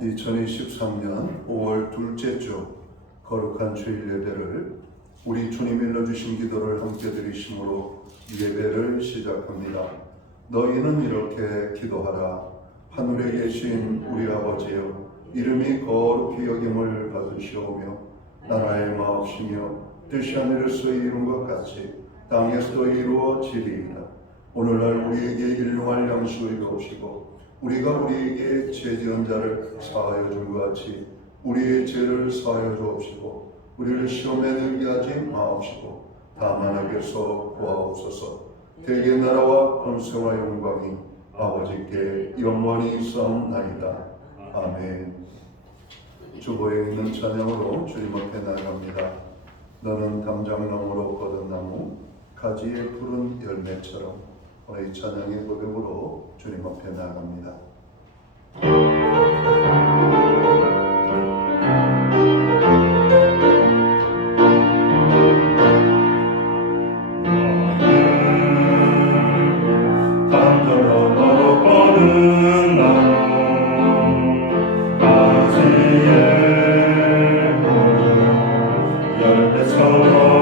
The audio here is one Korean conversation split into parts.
2023년 5월 둘째 주 거룩한 주일 예배를 우리 주님 일러주신 기도를 함께 드리심으로 예배를 시작합니다. 너희는 이렇게 기도하라. 하늘에 계신 우리 아버지여, 이름이 거룩히 여김을 받으시오며 나라의 마옵시며 뜻이 하늘에서 이룬 것 같이 땅에서도 이루어지리이다. 오늘날 우리에게 일용할 양식을 주옵시고 우리가 우리에게 죄 지은 자를 사하여 준 것 같이 우리의 죄를 사하여 주옵시고 우리를 시험에 들게 하지 마옵시고 다만 악에서 구하옵소서. 대개 나라와 권세와 영광이 아버지께 영원히 있사옵나이다. 아멘. 주보에 있는 찬양으로 주님 앞에 나아갑니다. 너는 담장나무로 뻗은 나무, 가지에 푸른 열매처럼. 오늘 이 찬양의 고백으로 주님 앞에 나아갑니다. 담장나무로 뻗은 나무, 가지에 푸른 열매처럼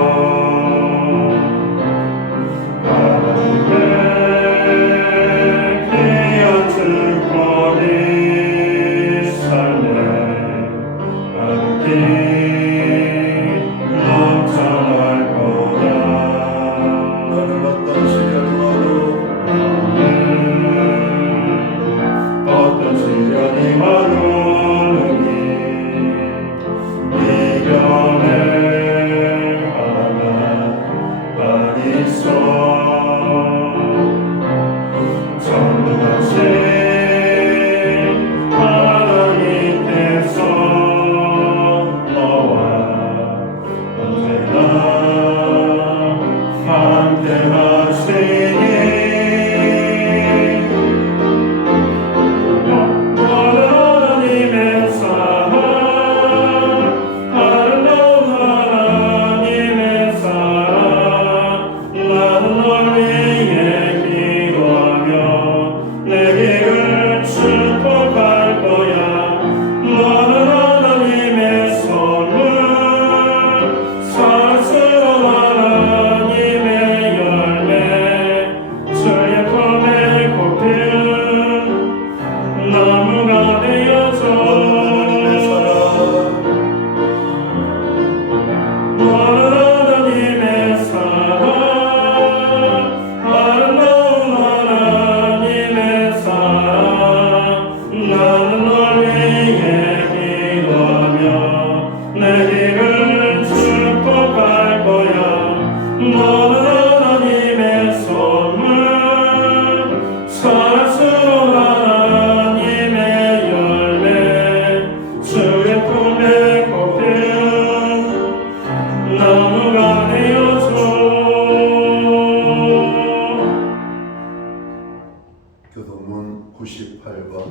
교동문 98번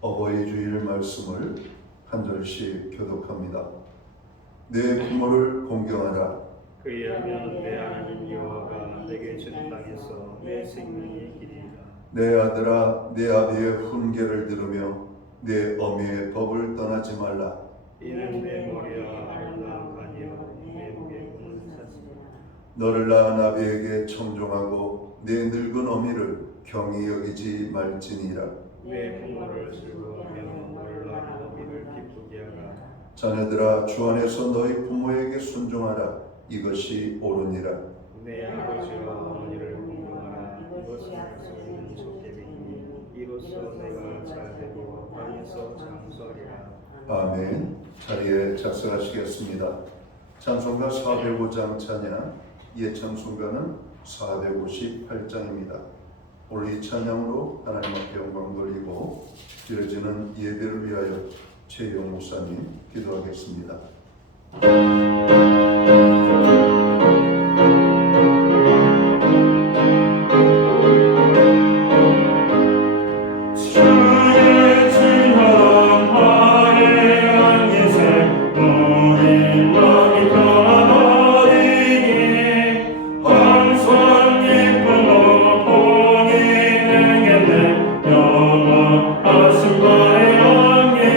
어버이 주일 말씀을 한 절씩 교독합니다. 내 부모를 공경하라. 그리하면 내 하나님 여호와가 내게 주는 땅에서 내 생명의 길이라. 내 아들아, 내 아비의 훈계를 들으며 내 어미의 법을 떠나지 말라. 이는 내 머리와 아름다운 간이요 내 목의 푸른 샀으라. 너를 낳은 아비에게 청종하고 내 늙은 어미를 경히 여기지 말지니라. 내 부모를 즐거워하며 너를 낳은 어미를 기쁘게 하라. 자녀들아, 주 안에서 너희 부모에게 순종하라. 이것이 옳으니라. 내 아버지와 어머니를 공경하라. 이것은 약속된 족대이니 이로써 내가 잘되고 땅에서 장수하리라. 아멘. 자리에 작성하시겠습니다. 찬송가 405장 찬양, 예찬송가는 458장입니다. 오늘 이 찬양으로 하나님 앞에 영광 돌리고 드려지는 예배를 위하여 최영 목사님 기도하겠습니다. 영원하신 바의 영예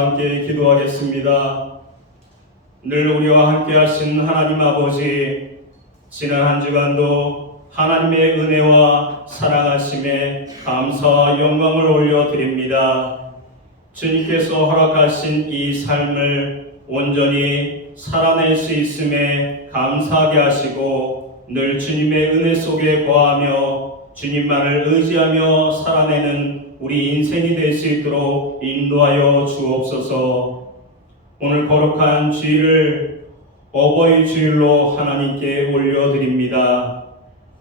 다 함께 기도하겠습니다. 늘 우리와 함께 하신 하나님 아버지, 지난 한 주간도 하나님의 은혜와 사랑하심에 감사와 영광을 올려드립니다. 주님께서 허락하신 이 삶을 온전히 살아낼 수 있음에 감사하게 하시고 늘 주님의 은혜 속에 거하며 주님만을 의지하며 살아내는 우리 인생이 될 수 있도록 인도하여 주옵소서. 오늘 거룩한 주일을 어버이 주일로 하나님께 올려드립니다.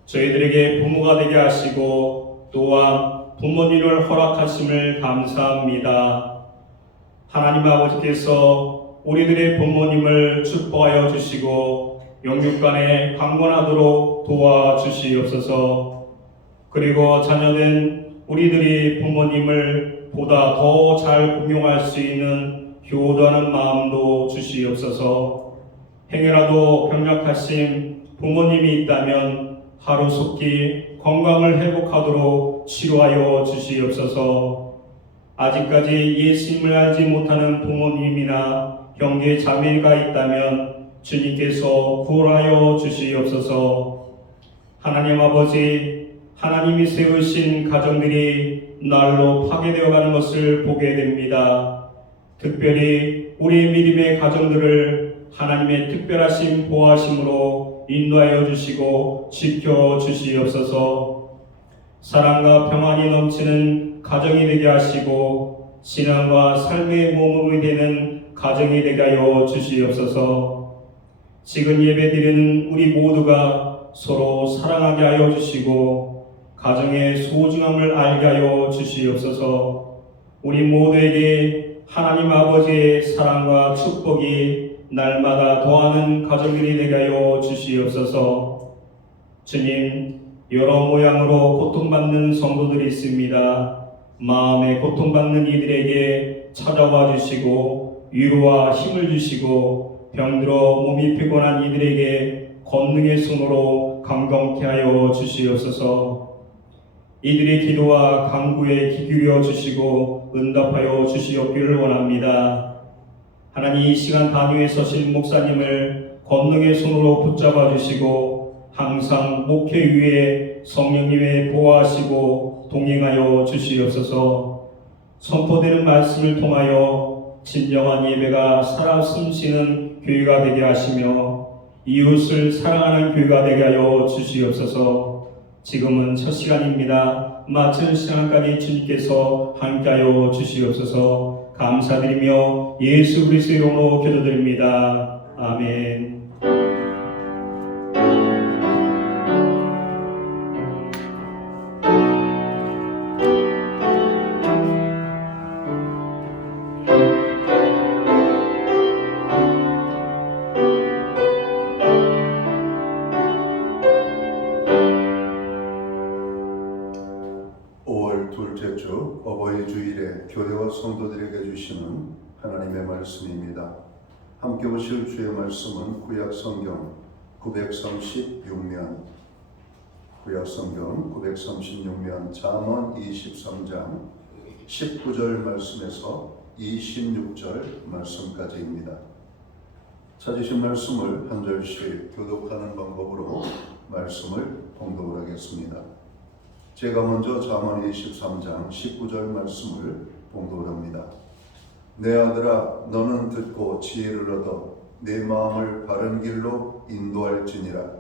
저희들에게 부모가 되게 하시고 또한 부모님을 허락하심을 감사합니다. 하나님 아버지께서 우리들의 부모님을 축복하여 주시고 영육간에 강건하도록 도와주시옵소서. 그리고 자녀된 우리들이 부모님을 보다 더 잘 공용할 수 있는 효도하는 마음도 주시옵소서. 행여라도 병약하신 부모님이 있다면 하루속히 건강을 회복하도록 치료하여 주시옵소서. 아직까지 예수님을 알지 못하는 부모님이나 형제 자매가 있다면 주님께서 구원하여 주시옵소서. 하나님 아버지, 하나님이 세우신 가정들이 날로 파괴되어 가는 것을 보게 됩니다. 특별히 우리 믿음의 가정들을 하나님의 특별하신 보호하심으로 인도하여 주시고 지켜 주시옵소서. 사랑과 평안이 넘치는 가정이 되게 하시고 신앙과 삶의 모범이 되는 가정이 되게 하여 주시옵소서. 지금 예배드리는 우리 모두가 서로 사랑하게 하여 주시고 가정의 소중함을 알게 하여 주시옵소서. 우리 모두에게 하나님 아버지의 사랑과 축복이 날마다 더하는 가정들이 되게 하여 주시옵소서. 주님, 여러 모양으로 고통받는 성도들이 있습니다. 마음에 고통받는 이들에게 찾아와 주시고 위로와 힘을 주시고 병들어 몸이 피곤한 이들에게 권능의 손으로 감동케 하여 주시옵소서. 이들의 기도와 간구에 귀 기울여 주시고 응답하여 주시옵기를 원합니다. 하나님, 이 시간 단위에 서신 목사님을 권능의 손으로 붙잡아 주시고 항상 목회 위에 성령님의 보호하시고 동행하여 주시옵소서. 선포되는 말씀을 통하여 진정한 예배가 살아 숨쉬는 교회가 되게 하시며 이웃을 사랑하는 교회가 되게 하여 주시옵소서. 지금은 첫 시간입니다. 마치는 시간까지 주님께서 함께하여 주시옵소서. 감사드리며 예수 그리스도의 이름으로 기도드립니다. 아멘. 둘째 주 어버이 주일에 교회와 성도들에게 주시는 하나님의 말씀입니다. 함께 보실 주의 말씀은 구약 성경 936면 구약성경 936면 잠언 23장 19절 말씀에서 26절 말씀까지입니다. 찾으신 말씀을 한 절씩 교독하는 방법으로 말씀을 봉독을 하겠습니다. 제가 먼저 잠언 23장 19절 말씀을 봉독을 합니다. 내 아들아, 너는 듣고 지혜를 얻어 내 마음을 바른 길로 인도할지니라.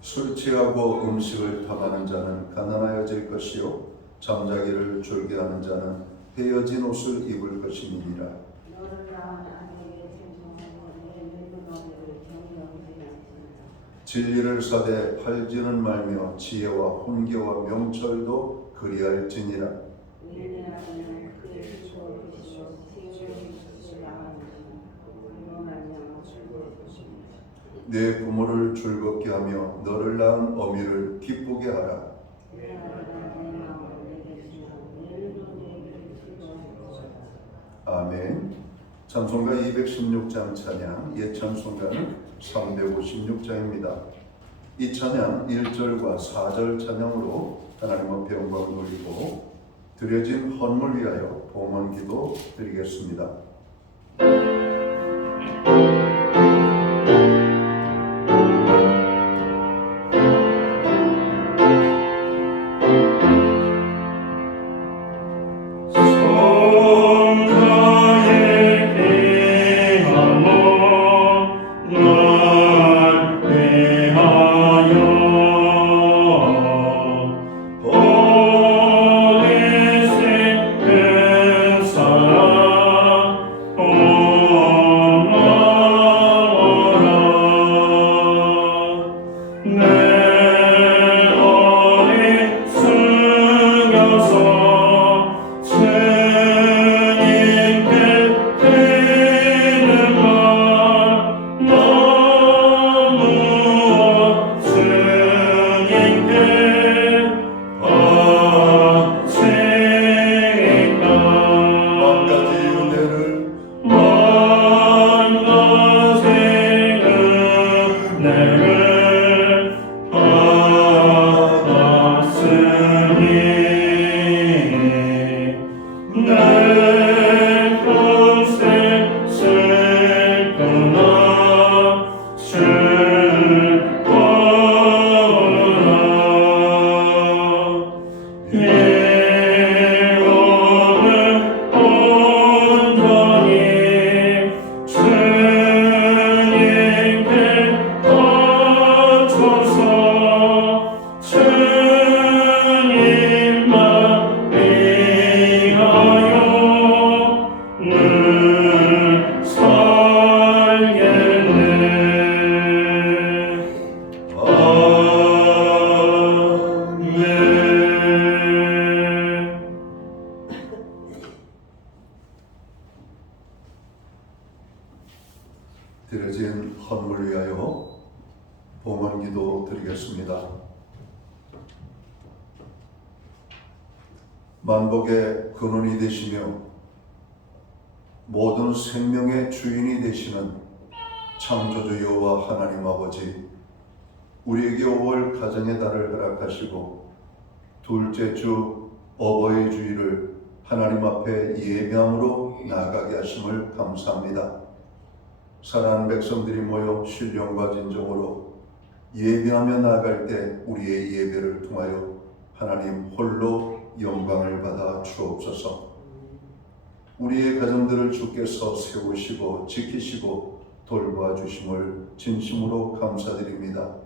술 취하고 음식을 탐하는 자는 가난하여질 것이요 잠자기를 졸게 하는 자는 헤어진 옷을 입을 것이니라. 진리를 사되 팔지는 말며 지혜와 훈계와 명철도 그리할지니라. 내 부모를 즐겁게 하며 너를 낳은 어미를 기쁘게 하라. 아멘. 찬송가 216장 찬양, 옛 찬송가는 356장입니다. 이 찬양 1절과 4절 찬양으로 하나님 앞에 영광을 드려진 헌물 위하여 봉헌기도 드리겠습니다. 드려진 헌물 위하여 봉헌기도 드리겠습니다. 만복의 근원이 되시며 모든 생명의 주인이 되시는 창조주 여호와 하나님 아버지, 우리에게 5월 가정의 달을 허락하시고 둘째 주 어버이 주일을 하나님 앞에 예배함으로 나아가게 하심을 감사합니다. 사랑하는 백성들이 모여 신령과 진정으로 예배하며 나아갈 때 우리의 예배를 통하여 하나님 홀로 영광을 받아 주옵소서. 우리의 가정들을 주께서 세우시고 지키시고 돌보아주심을 진심으로 감사드립니다.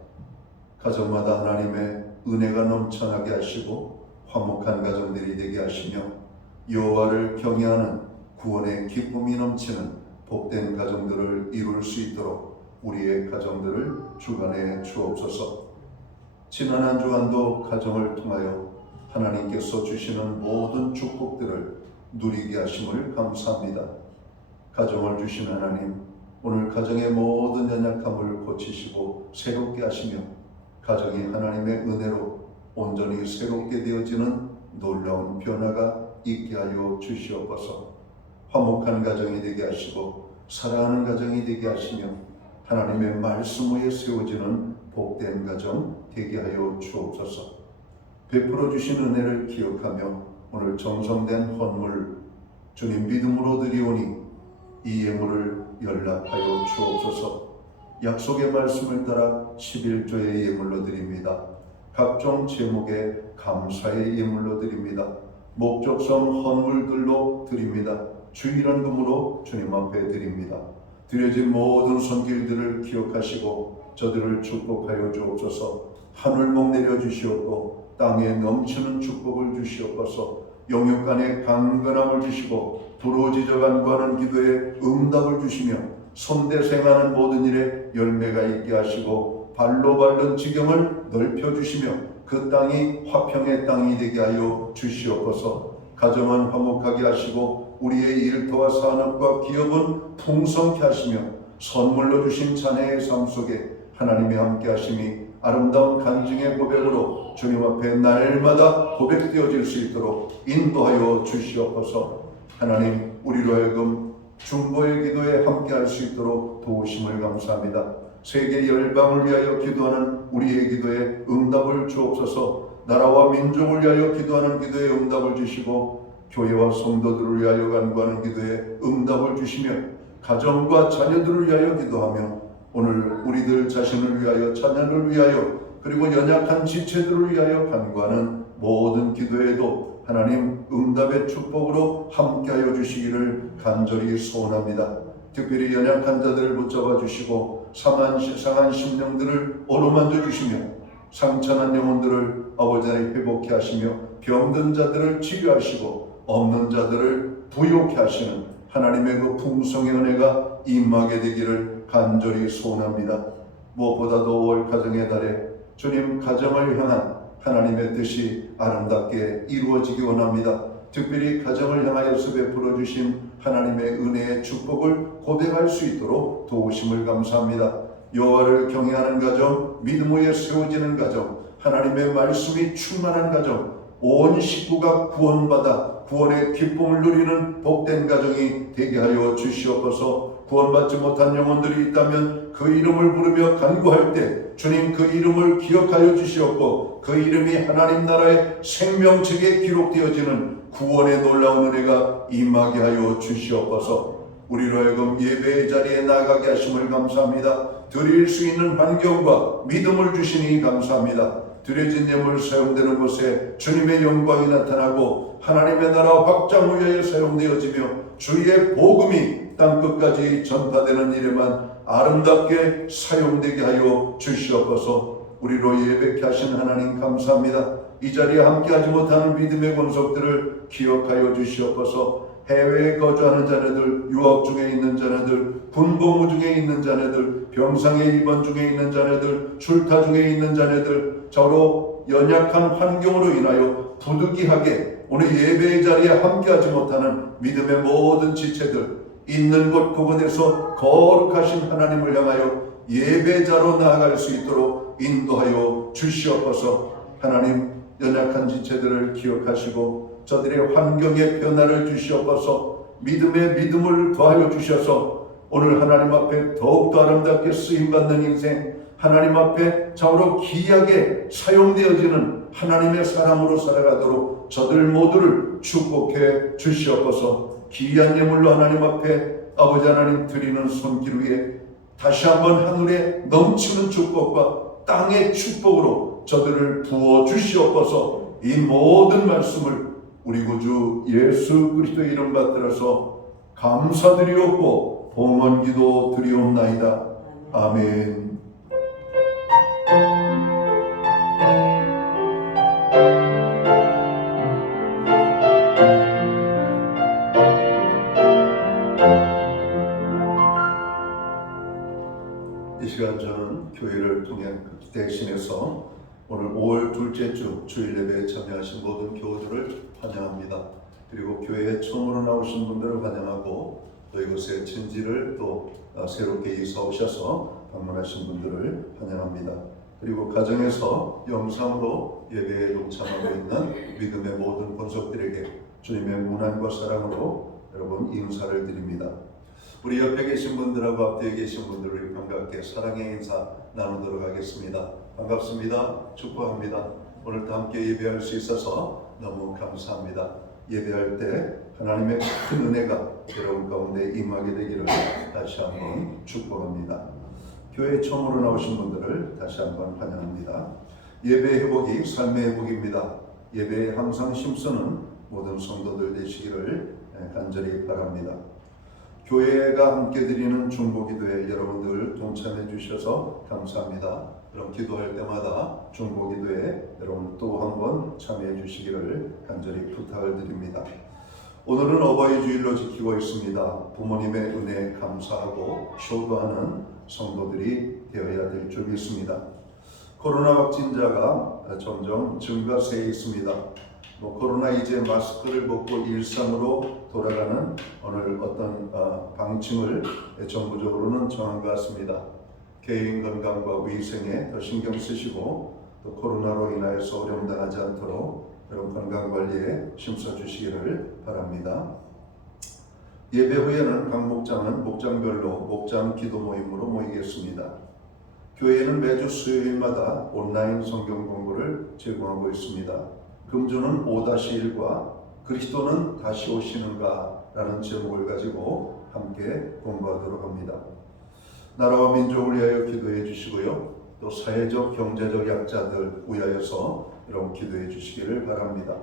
가정마다 하나님의 은혜가 넘쳐나게 하시고 화목한 가정들이 되게 하시며 여호와를 경외하는 구원의 기쁨이 넘치는 복된 가정들을 이룰 수 있도록 우리의 가정들을 주관해 주옵소서. 지난 한 주간도 가정을 통하여 하나님께서 주시는 모든 축복들을 누리게 하심을 감사합니다. 가정을 주신 하나님, 오늘 가정의 모든 연약함을 고치시고 새롭게 하시며 가정이 하나님의 은혜로 온전히 새롭게 되어지는 놀라운 변화가 있게 하여 주시옵소서. 화목한 가정이 되게 하시고 사랑하는 가정이 되게 하시며 하나님의 말씀 위에 세워지는 복된 가정 되게 하여 주옵소서. 베풀어 주신 은혜를 기억하며 오늘 정성된 헌물 주님 믿음으로 드리오니 이 예물을 연락하여 주옵소서. 약속의 말씀을 따라 11조의 예물로 드립니다. 각종 제목의 감사의 예물로 드립니다. 목적성 헌물들로 드립니다. 주일헌금으로 주님 앞에 드립니다. 드려진 모든 손길들을 기억하시고 저들을 축복하여 주옵소서. 하늘복 내려주시옵고 땅에 넘치는 축복을 주시옵소서. 영육간에 강건함을 주시고 부러지져 간구하는 기도에 응답을 주시며 손대생하는 모든 일에 열매가 있게 하시고 발로 밟는 지경을 넓혀주시며 그 땅이 화평의 땅이 되게 하여 주시옵소서. 가정은 화목하게 하시고 우리의 일터와 산업과 기업은 풍성케 하시며 선물로 주신 자녀의 삶 속에 하나님의 함께 하심이 아름다운 간증의 고백으로 주님 앞에 날마다 고백되어질 수 있도록 인도하여 주시옵소서. 하나님, 우리로 하여금 중보의 기도에 함께 할 수 있도록 도우심을 감사합니다. 세계 열방을 위하여 기도하는 우리의 기도에 응답을 주옵소서. 나라와 민족을 위하여 기도하는 기도에 응답을 주시고 교회와 성도들을 위하여 간구하는 기도에 응답을 주시며 가정과 자녀들을 위하여 기도하며 오늘 우리들 자신을 위하여 자녀를 위하여 그리고 연약한 지체들을 위하여 간구하는 모든 기도에도 하나님 응답의 축복으로 함께하여 주시기를 간절히 소원합니다. 특별히 연약한 자들을 붙잡아 주시고 상한 심령들을 어루만져 주시며 상처난 영혼들을 아버지 하나님 회복케 하시며 병든 자들을 치료하시고 없는 자들을 부요케 하시는 하나님의 그 풍성의 은혜가 임하게 되기를 간절히 소원합니다. 무엇보다도 올 가정의 달에 주님 가정을 향한 하나님의 뜻이 아름답게 이루어지기 원합니다. 특별히 가정을 향하여서 베풀어 주신 하나님의 은혜의 축복을 고백할 수 있도록 도우심을 감사합니다. 여호와를 경외하는 가정, 믿음 위에 세워지는 가정, 하나님의 말씀이 충만한 가정, 온 식구가 구원받아 구원의 기쁨을 누리는 복된 가정이 되게 하여 주시옵소서. 구원받지 못한 영혼들이 있다면 그 이름을 부르며 간구할 때 주님 그 이름을 기억하여 주시옵고 그 이름이 하나님 나라의 생명책에 기록되어지는 구원의 놀라운 은혜가 임하게 하여 주시옵소서. 우리로 하여금 예배의 자리에 나가게 하심을 감사합니다. 드릴 수 있는 환경과 믿음을 주시니 감사합니다. 드려진 예물 사용되는 곳에 주님의 영광이 나타나고 하나님의 나라 확장 위하여 사용되어지며 주의 복음이 땅끝까지 전파되는 일에만 아름답게 사용되게 하여 주시옵소서. 우리로 예배케 하신 하나님 감사합니다. 이 자리에 함께하지 못하는 믿음의 권속들을 기억하여 주시옵소서. 해외에 거주하는 자녀들, 유학 중에 있는 자녀들, 군복무 중에 있는 자녀들, 병상에 입원 중에 있는 자녀들, 출타 중에 있는 자녀들, 저로 연약한 환경으로 인하여 부득이하게 오늘 예배의 자리에 함께하지 못하는 믿음의 모든 지체들, 있는 곳 그곳에서 거룩하신 하나님을 향하여 예배자로 나아갈 수 있도록 인도하여 주시옵소서. 하나님, 연약한 지체들을 기억하시고 저들의 환경에 변화를 주시옵소서. 믿음에 믿음을 더하여 주셔서 오늘 하나님 앞에 더욱더 아름답게 쓰임받는 인생, 하나님 앞에 참으로 귀하게 사용되어지는 하나님의 사람으로 살아가도록 저들 모두를 축복해 주시옵소서. 귀한 예물로 하나님 앞에 아버지 하나님 드리는 손길 위에 다시 한번 하늘에 넘치는 축복과 땅의 축복으로 저들을 부어 주시옵소서. 이 모든 말씀을 우리 구주 예수 그리스도의 이름 받들어서 감사드리옵고 봉헌기도 드리옵나이다. 아멘. 이 시간 저는 교회를 통해 대신해서 오늘 5월 둘째 주 주일 예배에 참여하신 모든 교우들을 환영합니다. 그리고 교회에 처음으로 나오신 분들을 환영하고 또 이곳에 친지를 또 새롭게 이사 오셔서 방문하신 분들을 환영합니다. 그리고 가정에서 영상으로 예배에 동참하고 있는 믿음의 모든 권속들에게 주님의 문안과 사랑으로 여러분 인사를 드립니다. 우리 옆에 계신 분들하고 앞뒤에 계신 분들을 반갑게 사랑의 인사 나누도록 하겠습니다. 반갑습니다. 축복합니다. 오늘도 함께 예배할 수 있어서 너무 감사합니다. 예배할 때 하나님의 큰 은혜가 여러분 가운데 임하게 되기를 다시 한번 축복합니다. 교회에 처음으로 나오신 분들을 다시 한번 환영합니다. 예배 회복이 삶의 회복입니다. 예배에 항상 힘쓰는 모든 성도들 되시기를 간절히 바랍니다. 교회가 함께 드리는 중보기도에 여러분들 동참해 주셔서 감사합니다. 그럼 기도할 때마다 중보기도에 여러분 또 한 번 참여해 주시기를 간절히 부탁을 드립니다. 오늘은 어버이 주일로 지키고 있습니다. 부모님의 은혜에 감사하고 효도하는 성도들이 되어야 될 줄 믿습니다. 코로나 확진자가 점점 증가세에 있습니다. 코로나 이제 마스크를 벗고 일상으로 돌아가는 오늘 어떤 방침을 정부적으로는 정한 것 같습니다. 개인 건강과 위생에 더 신경 쓰시고 또 코로나로 인하여서 어려움 당하지 않도록 여러분 건강관리에 힘써 주시기를 바랍니다. 예배 후에는 각 목장은 목장별로 목장 기도 모임으로 모이겠습니다. 교회는 매주 수요일마다 온라인 성경 공부를 제공하고 있습니다. 금주는 5-1과 그리스도는 다시 오시는가 라는 제목을 가지고 함께 공부하도록 합니다. 나라와 민족을 위하여 기도해 주시고요. 또 사회적, 경제적 약자들 위하여서 여러분 기도해 주시기를 바랍니다.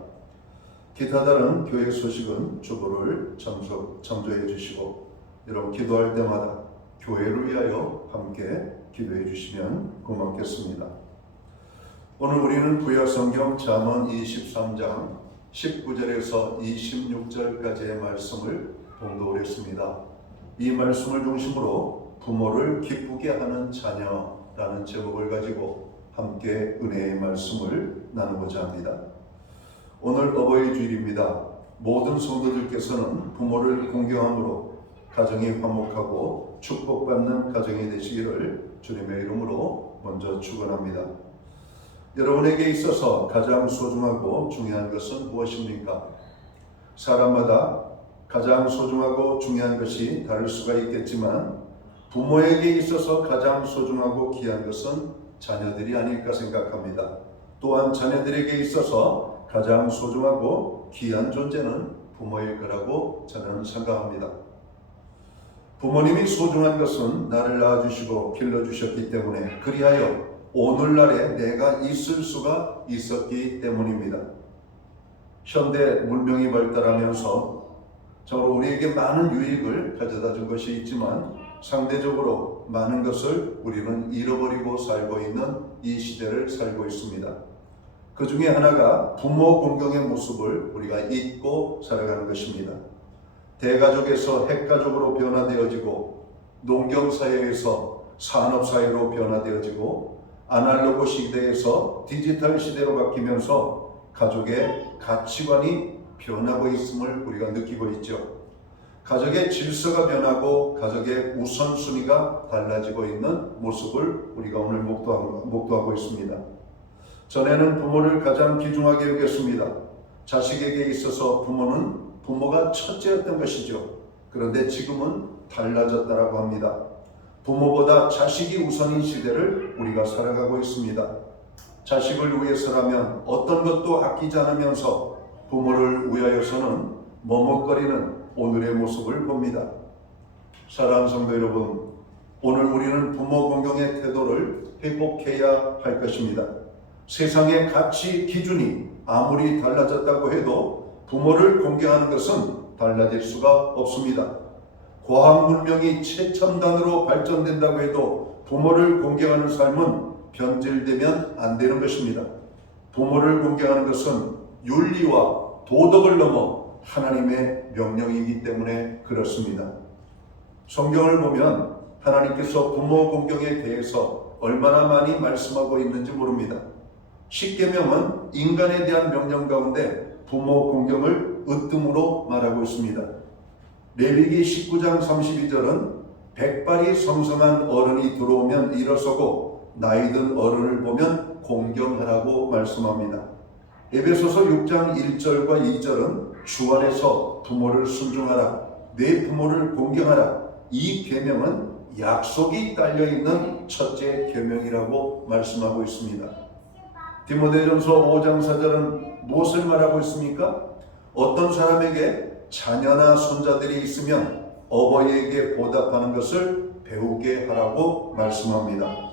기타 다른 교회 소식은 주보를 참조해 주시고 여러분 기도할 때마다 교회를 위하여 함께 기도해 주시면 고맙겠습니다. 오늘 우리는 구약성경 잠언 23장 19절에서 26절까지의 말씀을 봉독했습니다. 이 말씀을 중심으로 부모를 기쁘게 하는 자녀라는 제목을 가지고 함께 은혜의 말씀을 나누고자 합니다. 오늘 어버이 주일입니다. 모든 성도들께서는 부모를 공경함으로 가정이 화목하고 축복받는 가정이 되시기를 주님의 이름으로 먼저 축원합니다. 여러분에게 있어서 가장 소중하고 중요한 것은 무엇입니까? 사람마다 가장 소중하고 중요한 것이 다를 수가 있겠지만 부모에게 있어서 가장 소중하고 귀한 것은 자녀들이 아닐까 생각합니다. 또한 자녀들에게 있어서 가장 소중하고 귀한 존재는 부모일 거라고 저는 생각합니다. 부모님이 소중한 것은 나를 낳아주시고 길러주셨기 때문에 그리하여 오늘날에 내가 있을 수가 있었기 때문입니다. 현대 문명이 발달하면서 정말 우리에게 많은 유익을 가져다 준 것이 있지만 상대적으로 많은 것을 우리는 잃어버리고 살고 있는 이 시대를 살고 있습니다. 그 중에 하나가 부모 공경의 모습을 우리가 잊고 살아가는 것입니다. 대가족에서 핵가족으로 변화되어지고 농경사회에서 산업사회로 변화되어지고 아날로그 시대에서 디지털 시대로 바뀌면서 가족의 가치관이 변하고 있음을 우리가 느끼고 있죠. 가족의 질서가 변하고 가족의 우선순위가 달라지고 있는 모습을 우리가 오늘 목도하고 있습니다. 전에는 부모를 가장 귀중하게 여겼습니다. 자식에게 있어서 부모는 부모가 첫째였던 것이죠. 그런데 지금은 달라졌다고 합니다. 부모보다 자식이 우선인 시대를 우리가 살아가고 있습니다. 자식을 위해서라면 어떤 것도 아끼지 않으면서 부모를 위하여서는 머뭇거리는 오늘의 모습을 봅니다. 사랑하는 성도 여러분, 오늘 우리는 부모 공경의 태도를 회복해야 할 것입니다. 세상의 가치 기준이 아무리 달라졌다고 해도 부모를 공경하는 것은 달라질 수가 없습니다. 과학 문명이 최첨단으로 발전된다고 해도 부모를 공경하는 삶은 변질되면 안 되는 것입니다. 부모를 공경하는 것은 윤리와 도덕을 넘어 하나님의 명령이기 때문에 그렇습니다. 성경을 보면 하나님께서 부모 공경에 대해서 얼마나 많이 말씀하고 있는지 모릅니다. 십계명은 인간에 대한 명령 가운데 부모 공경을 으뜸으로 말하고 있습니다. 레위기 19장 32절은 백발이 성성한 어른이 들어오면 일어서고 나이든 어른을 보면 공경하라고 말씀합니다. 에베소서 6장 1절과 2절은 주 안에서 부모를 순종하라, 내 부모를 공경하라. 이 계명은 약속이 딸려있는 첫째 계명이라고 말씀하고 있습니다. 디모데전서 5장 4절은 무엇을 말하고 있습니까? 어떤 사람에게 자녀나 손자들이 있으면 어버이에게 보답하는 것을 배우게 하라고 말씀합니다.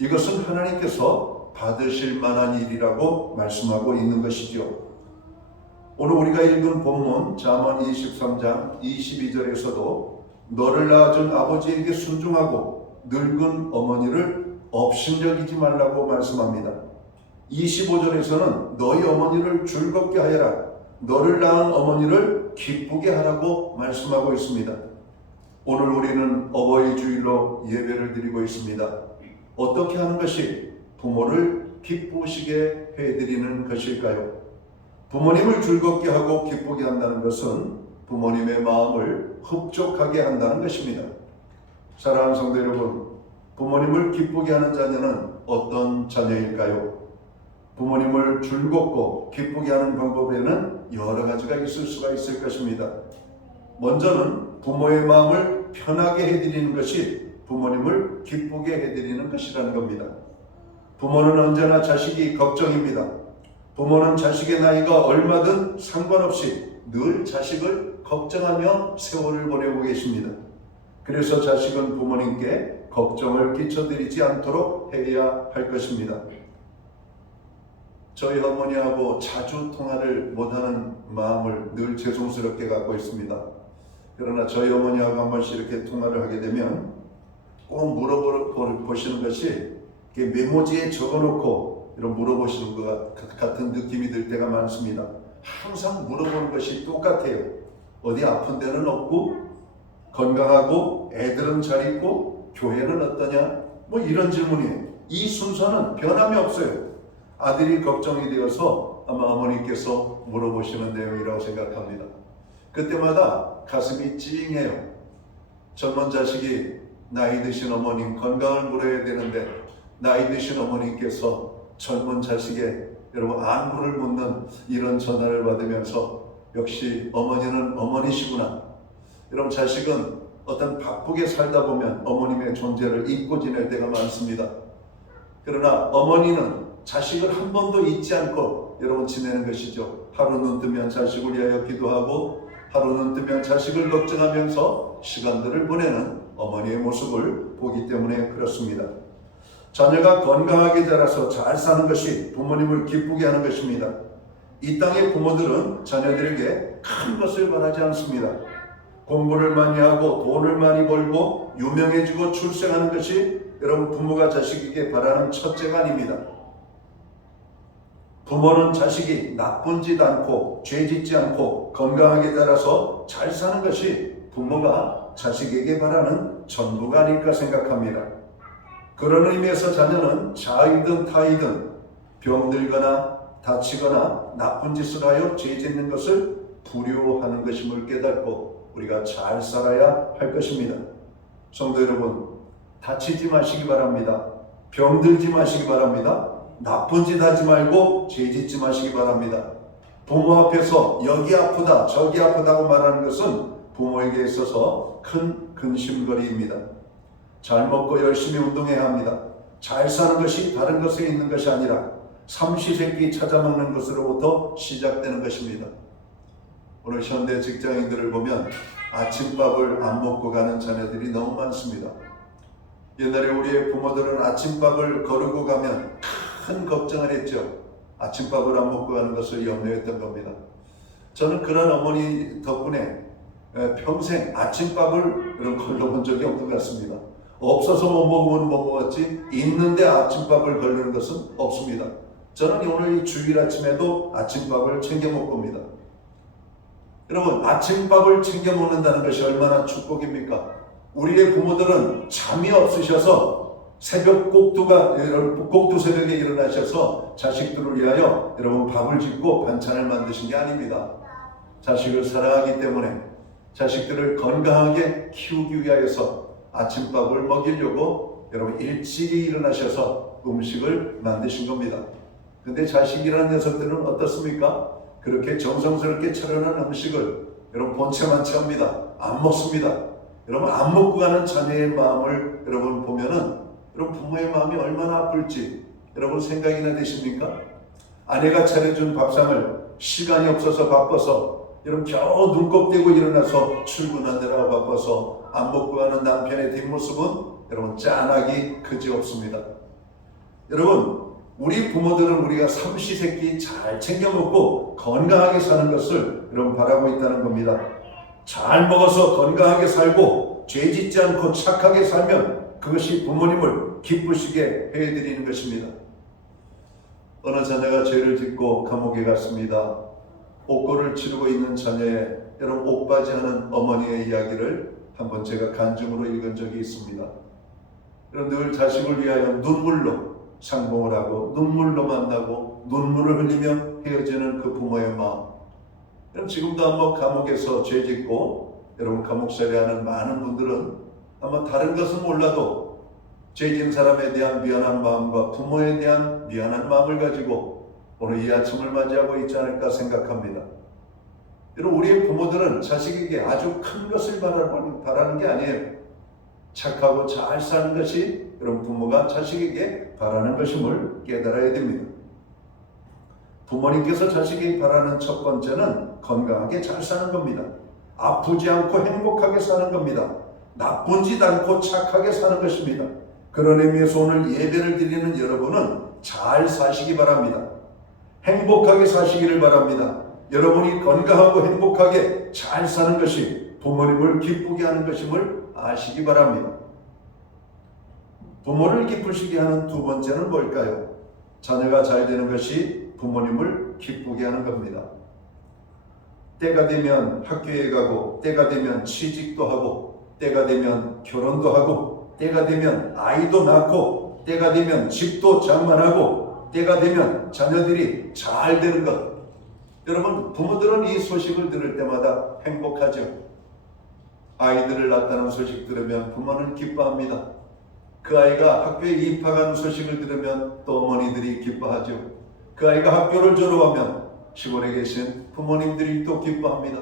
이것은 하나님께서 받으실 만한 일이라고 말씀하고 있는 것이죠. 오늘 우리가 읽은 본문 잠언 23장 22절에서도 너를 낳아준 아버지에게 순종하고 늙은 어머니를 업신여기지 말라고 말씀합니다. 25절에서는 너희 어머니를 즐겁게 하여라, 너를 낳은 어머니를 기쁘게 하라고 말씀하고 있습니다. 오늘 우리는 어버이 주일로 예배를 드리고 있습니다. 어떻게 하는 것이 부모를 기쁘시게 해드리는 것일까요? 부모님을 즐겁게 하고 기쁘게 한다는 것은 부모님의 마음을 흡족하게 한다는 것입니다. 사랑하는 성도 여러분, 부모님을 기쁘게 하는 자녀는 어떤 자녀일까요? 부모님을 즐겁고 기쁘게 하는 방법에는 여러 가지가 있을 수가 있을 것입니다. 먼저는 부모의 마음을 편하게 해드리는 것이 부모님을 기쁘게 해드리는 것이라는 겁니다. 부모는 언제나 자식이 걱정입니다. 부모는 자식의 나이가 얼마든 상관없이 늘 자식을 걱정하며 세월을 보내고 계십니다. 그래서 자식은 부모님께 걱정을 끼쳐드리지 않도록 해야 할 것입니다. 저희 어머니하고 자주 통화를 못하는 마음을 늘 죄송스럽게 갖고 있습니다. 그러나 저희 어머니하고 한 번씩 이렇게 통화를 하게 되면 꼭 물어보시는 것이 메모지에 적어놓고 이런 물어보시는 것 같은 느낌이 들 때가 많습니다. 항상 물어보는 것이 똑같아요. 어디 아픈 데는 없고, 건강하고, 애들은 잘 있고, 교회는 어떠냐? 뭐 이런 질문이에요. 이 순서는 변함이 없어요. 아들이 걱정이 되어서 아마 어머니께서 물어보시는 내용이라고 생각합니다. 그때마다 가슴이 찡해요. 젊은 자식이 나이 드신 어머님 건강을 물어야 되는데 나이 드신 어머님께서 젊은 자식의 여러분 안부를 묻는 이런 전화를 받으면서 역시 어머니는 어머니시구나. 여러분 자식은 어떤 바쁘게 살다 보면 어머님의 존재를 잊고 지낼 때가 많습니다. 그러나 어머니는 자식을 한 번도 잊지 않고 여러분 지내는 것이죠. 하루 눈 뜨면 자식을 위하여 기도하고 하루 눈 뜨면 자식을 걱정하면서 시간들을 보내는 어머니의 모습을 보기 때문에 그렇습니다. 자녀가 건강하게 자라서 잘 사는 것이 부모님을 기쁘게 하는 것입니다. 이 땅의 부모들은 자녀들에게 큰 것을 바라지 않습니다. 공부를 많이 하고 돈을 많이 벌고 유명해지고 출세하는 것이 여러분 부모가 자식에게 바라는 첫째가 아닙니다. 부모는 자식이 나쁜 짓 않고 죄 짓지 않고 건강하게 자라서 잘 사는 것이 부모가 자식에게 바라는 전부가 아닐까 생각합니다. 그런 의미에서 자녀는 자이든 타이든 병들거나 다치거나 나쁜 짓을 하여 죄 짓는 것을 불효하는 것임을 깨닫고 우리가 잘 살아야 할 것입니다. 성도 여러분, 다치지 마시기 바랍니다. 병들지 마시기 바랍니다. 나쁜 짓 하지 말고 죄 짓지 마시기 바랍니다. 부모 앞에서 여기 아프다 저기 아프다고 말하는 것은 부모에게 있어서 큰 근심거리입니다. 잘 먹고 열심히 운동해야 합니다. 잘 사는 것이 다른 것에 있는 것이 아니라 삼시세끼 찾아 먹는 것으로부터 시작되는 것입니다. 오늘 현대 직장인들을 보면 아침밥을 안 먹고 가는 자녀들이 너무 많습니다. 옛날에 우리의 부모들은 아침밥을 거르고 가면 큰 걱정을 했죠. 아침밥을 안 먹고 가는 것을 염려했던 겁니다. 저는 그런 어머니 덕분에 평생 아침밥을 이런 걸러본 적이 없는 것 같습니다. 없어서 못 먹으면 못 먹었지 있는데 아침밥을 걸르는 것은 없습니다. 저는 오늘 이 주일 아침에도 아침밥을 챙겨 먹을 겁니다. 여러분, 아침밥을 챙겨 먹는다는 것이 얼마나 축복입니까? 우리의 부모들은 잠이 없으셔서 새벽 꼭두 새벽에 일어나셔서 자식들을 위하여 여러분 밥을 짓고 반찬을 만드신 게 아닙니다. 자식을 사랑하기 때문에 자식들을 건강하게 키우기 위하여서 아침밥을 먹이려고 여러분 일찍이 일어나셔서 음식을 만드신 겁니다. 근데 자식이라는 녀석들은 어떻습니까? 그렇게 정성스럽게 차려놓은 음식을 여러분 본체만 채웁니다. 안 먹습니다. 여러분 안 먹고 가는 자녀의 마음을 여러분 보면은 여러분 부모의 마음이 얼마나 아플지 여러분 생각이나 되십니까? 아내가 차려준 밥상을 시간이 없어서 바빠서 여러분 겨우 눈곱 떼고 일어나서 출근하느라 바빠서 안 먹고 가는 남편의 뒷모습은 여러분 짠하기 그지없습니다. 여러분 우리 부모들은 우리가 삼시세끼 잘 챙겨 먹고 건강하게 사는 것을 여러분 바라고 있다는 겁니다. 잘 먹어서 건강하게 살고 죄 짓지 않고 착하게 살면 그것이 부모님을 기쁘시게 해드리는 것입니다. 어느 자녀가 죄를 짓고 감옥에 갔습니다. 옥고를 치르고 있는 자녀의 여러분 옥바지하는 어머니의 이야기를 한번 제가 간증으로 읽은 적이 있습니다. 늘 자식을 위하여 눈물로 상봉을 하고 눈물로 만나고 눈물을 흘리며 헤어지는 그 부모의 마음. 여러분 지금도 한번 감옥에서 죄 짓고 여러분 감옥살이하는 많은 분들은 아마 다른 것은 몰라도 죄 지은 사람에 대한 미안한 마음과 부모에 대한 미안한 마음을 가지고 오늘 이 아침을 맞이하고 있지 않을까 생각합니다. 여러분 우리의 부모들은 자식에게 아주 큰 것을 바라는 게 아니에요. 착하고 잘 사는 것이 여러분 부모가 자식에게 바라는 것임을 깨달아야 됩니다. 부모님께서 자식이 바라는 첫 번째는 건강하게 잘 사는 겁니다. 아프지 않고 행복하게 사는 겁니다. 나쁜 짓 않고 착하게 사는 것입니다. 그런 의미에서 오늘 예배를 드리는 여러분은 잘 사시기 바랍니다. 행복하게 사시기를 바랍니다. 여러분이 건강하고 행복하게 잘 사는 것이 부모님을 기쁘게 하는 것임을 아시기 바랍니다. 부모를 기쁘시게 하는 두 번째는 뭘까요? 자녀가 잘 되는 것이 부모님을 기쁘게 하는 겁니다. 때가 되면 학교에 가고, 때가 되면 취직도 하고, 때가 되면 결혼도 하고, 때가 되면 아이도 낳고, 때가 되면 집도 장만하고, 때가 되면 자녀들이 잘 되는 것. 여러분, 부모들은 이 소식을 들을 때마다 행복하죠. 아이들을 낳았다는 소식 들으면 부모는 기뻐합니다. 그 아이가 학교에 입학하는 소식을 들으면 또 어머니들이 기뻐하죠. 그 아이가 학교를 졸업하면 시골에 계신 부모님들이 또 기뻐합니다.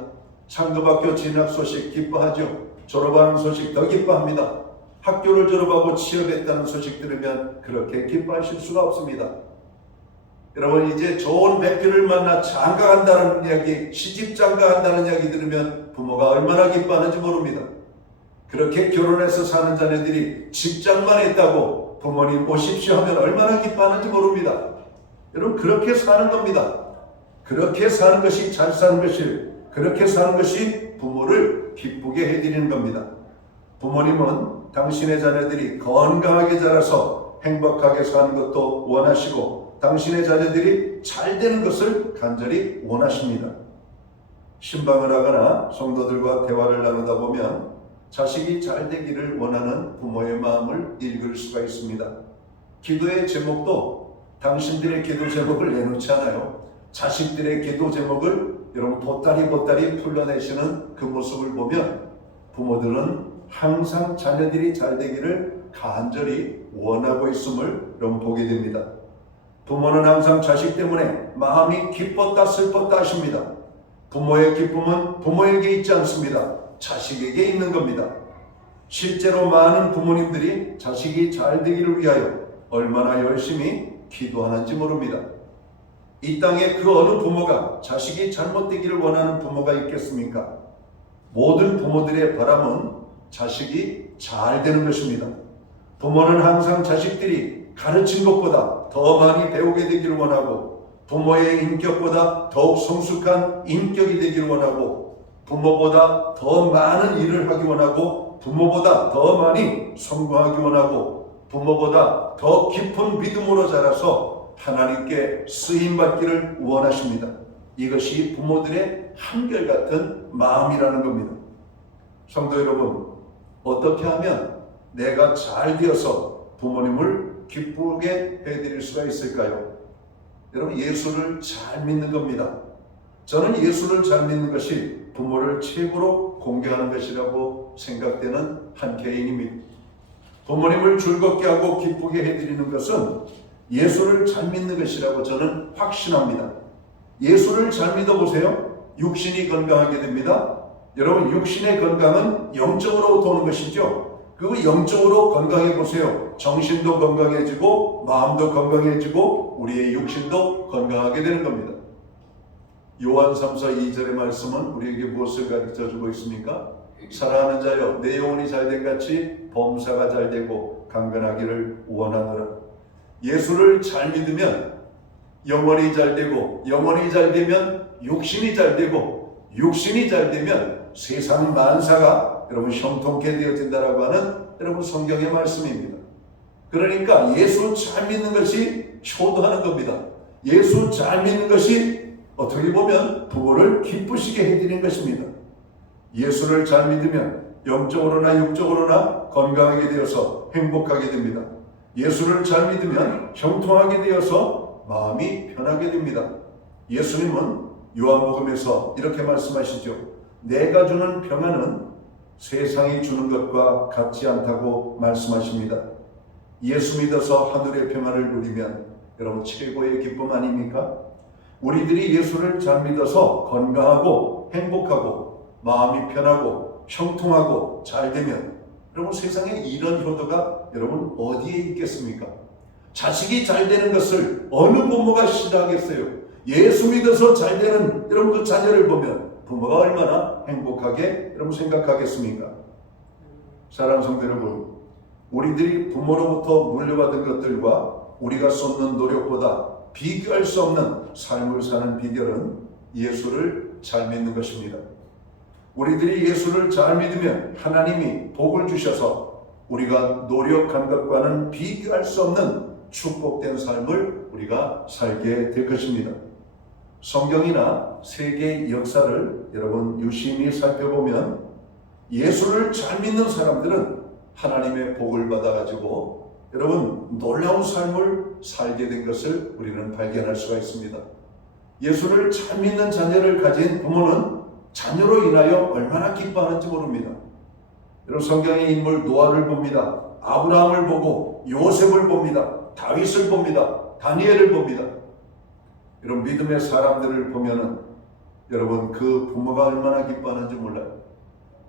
상급학교 진학 소식 기뻐하죠. 졸업하는 소식 더 기뻐합니다. 학교를 졸업하고 취업했다는 소식 들으면 그렇게 기뻐하실 수가 없습니다. 여러분, 이제 좋은 배필을 만나 장가간다는 이야기, 시집 장가간다는 이야기 들으면 부모가 얼마나 기뻐하는지 모릅니다. 그렇게 결혼해서 사는 자녀들이 직장만 했다고 부모님 오십시오 하면 얼마나 기뻐하는지 모릅니다. 여러분, 그렇게 사는 겁니다. 그렇게 사는 것이 잘 사는 것이, 그렇게 사는 것이 부모를 기쁘게 해드리는 겁니다. 부모님은 당신의 자녀들이 건강하게 자라서 행복하게 사는 것도 원하시고, 당신의 자녀들이 잘 되는 것을 간절히 원하십니다. 신방을 하거나 성도들과 대화를 나누다 보면 자식이 잘 되기를 원하는 부모의 마음을 읽을 수가 있습니다. 기도의 제목도 당신들의 기도 제목을 내놓지 않아요. 자식들의 기도 제목을 여러분 보따리 풀러내시는 그 모습을 보면 부모들은 항상 자녀들이 잘 되기를 간절히 원하고 있음을 여러분 보게 됩니다. 부모는 항상 자식 때문에 마음이 기뻤다 슬펐다 하십니다. 부모의 기쁨은 부모에게 있지 않습니다. 자식에게 있는 겁니다. 실제로 많은 부모님들이 자식이 잘 되기를 위하여 얼마나 열심히 기도하는지 모릅니다. 이 땅에 그 어느 부모가 자식이 잘못되기를 원하는 부모가 있겠습니까? 모든 부모들의 바람은 자식이 잘 되는 것입니다. 부모는 항상 자식들이 가르친 것보다 더 많이 배우게 되기를 원하고, 부모의 인격보다 더욱 성숙한 인격이 되기를 원하고, 부모보다 더 많은 일을 하기 원하고, 부모보다 더 많이 성공하기 원하고, 부모보다 더 깊은 믿음으로 자라서 하나님께 쓰임받기를 원하십니다. 이것이 부모들의 한결같은 마음이라는 겁니다. 성도 여러분, 어떻게 하면 내가 잘 되어서 부모님을 기쁘게 해드릴 수가 있을까요? 여러분, 예수를 잘 믿는 겁니다. 저는 예수를 잘 믿는 것이 부모를 최고로 공경하는 것이라고 생각되는 한 개인입니다. 부모님을 즐겁게 하고 기쁘게 해드리는 것은 예수를 잘 믿는 것이라고 저는 확신합니다. 예수를 잘 믿어보세요. 육신이 건강하게 됩니다. 여러분, 육신의 건강은 영적으로 도는 것이죠. 그 영적으로 건강해 보세요. 정신도 건강해지고 마음도 건강해지고 우리의 육신도 건강하게 되는 겁니다. 요한 3서 2절의 말씀은 우리에게 무엇을 가르쳐주고 있습니까? 사랑하는 자여, 내 영혼이 잘된 같이 범사가 잘되고 강건하기를 원하노라. 예수를 잘 믿으면 영혼이 잘되고, 영혼이 잘되면 육신이 잘되고, 육신이 잘되면 세상 만사가 여러분 형통케 되어진다라고 하는 여러분 성경의 말씀입니다. 그러니까 예수 잘 믿는 것이 효도하는 겁니다. 예수 잘 믿는 것이 어떻게 보면 부모를 기쁘시게 해드리는 것입니다. 예수를 잘 믿으면 영적으로나 육적으로나 건강하게 되어서 행복하게 됩니다. 예수를 잘 믿으면 형통하게 되어서 마음이 편하게 됩니다. 예수님은 요한복음에서 이렇게 말씀하시죠. 내가 주는 평안은 세상이 주는 것과 같지 않다고 말씀하십니다. 예수 믿어서 하늘의 평안을 누리면 여러분 최고의 기쁨 아닙니까? 우리들이 예수를 잘 믿어서 건강하고 행복하고 마음이 편하고 형통하고 잘 되면 여러분 세상에 이런 효도가 여러분 어디에 있겠습니까? 자식이 잘 되는 것을 어느 부모가 싫어하겠어요? 예수 믿어서 잘 되는 여러분 그 자녀를 보면 부모가 얼마나 행복하게 여러분 생각하겠습니까? 사랑하는 성도 여러분, 우리들이 부모로부터 물려받은 것들과 우리가 쏟는 노력보다 비교할 수 없는 삶을 사는 비결은 예수를 잘 믿는 것입니다. 우리들이 예수를 잘 믿으면 하나님이 복을 주셔서 우리가 노력한 것과는 비교할 수 없는 축복된 삶을 우리가 살게 될 것입니다. 성경이나 세계의 역사를 여러분 유심히 살펴보면 예수를 잘 믿는 사람들은 하나님의 복을 받아가지고 여러분 놀라운 삶을 살게 된 것을 우리는 발견할 수가 있습니다. 예수를 잘 믿는 자녀를 가진 부모는 자녀로 인하여 얼마나 기뻐하는지 모릅니다. 여러분 성경의 인물 노아를 봅니다. 아브라함을 보고 요셉을 봅니다. 다윗을 봅니다. 다니엘을 봅니다. 여러분 믿음의 사람들을 보면은 여러분 그 부모가 얼마나 기뻐하는지 몰라요.